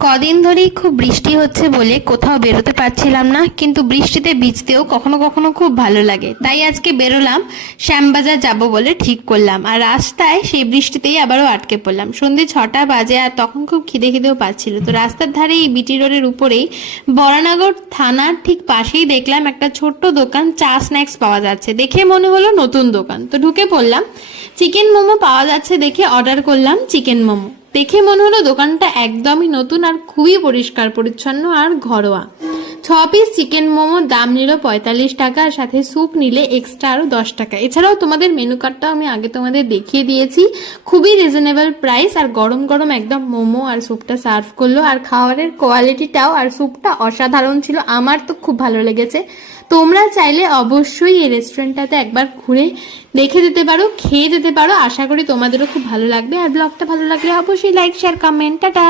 কদিন ধরেই খুব বৃষ্টি হচ্ছে বলে কোথাও বেরোতে পারছিলাম না, কিন্তু বৃষ্টিতে ভিজতেও কখনো কখনো খুব ভালো লাগে। তাই আজকে বেরোলাম, শ্যামবাজার যাব বলে ঠিক করলাম। আর রাস্তায় সেই বৃষ্টিতেই আবারও আটকে পড়লাম। সন্ধ্যে 6টা বাজে আর তখন খুব খিদেও পাচ্ছিল। তো রাস্তার ধারে এই বিটি রোডের উপরেই বরানগর থানার ঠিক পাশেই দেখলাম একটা ছোট্ট দোকান, চা স্ন্যাক্স পাওয়া যাচ্ছে। দেখে মনে হলো নতুন দোকান, তো ঢুকে পড়লাম। চিকেন মোমো পাওয়া যাচ্ছে দেখে অর্ডার করলাম চিকেন মোমো। দেখে মনে হলো দোকানটা একদমই নতুন আর খুবই পরিষ্কার পরিচ্ছন্ন আর ঘরোয়া। 6 পিস চিকেন মোমোর দাম নিল 45 টাকা, আর সাথে স্যুপ নিলে এক্সট্রা আরো 10 টাকা। এছাড়াও তোমাদের মেনু কার্ডটাও আমি আগে তোমাদের দেখিয়ে দিয়েছি। খুবই রিজনেবল প্রাইস, আর গরম গরম একদম মোমো আর স্যুপটা সার্ভ করলো। আর খাবারের কোয়ালিটিটাও আর স্যুপটা অসাধারণ ছিল, আমার তো খুব ভালো লেগেছে। তোমরা চাইলে অবশ্যই এই রেস্টুরেন্টটাতে একবার ঘুরে দেখে যেতে পারো, খেয়ে যেতে পারো। আশা করি তোমাদেরও খুব ভালো লাগবে। আর ব্লগটা ভালো লাগলে অবশ্যই লাইক, শেয়ার, কমেন্ট। টাটা।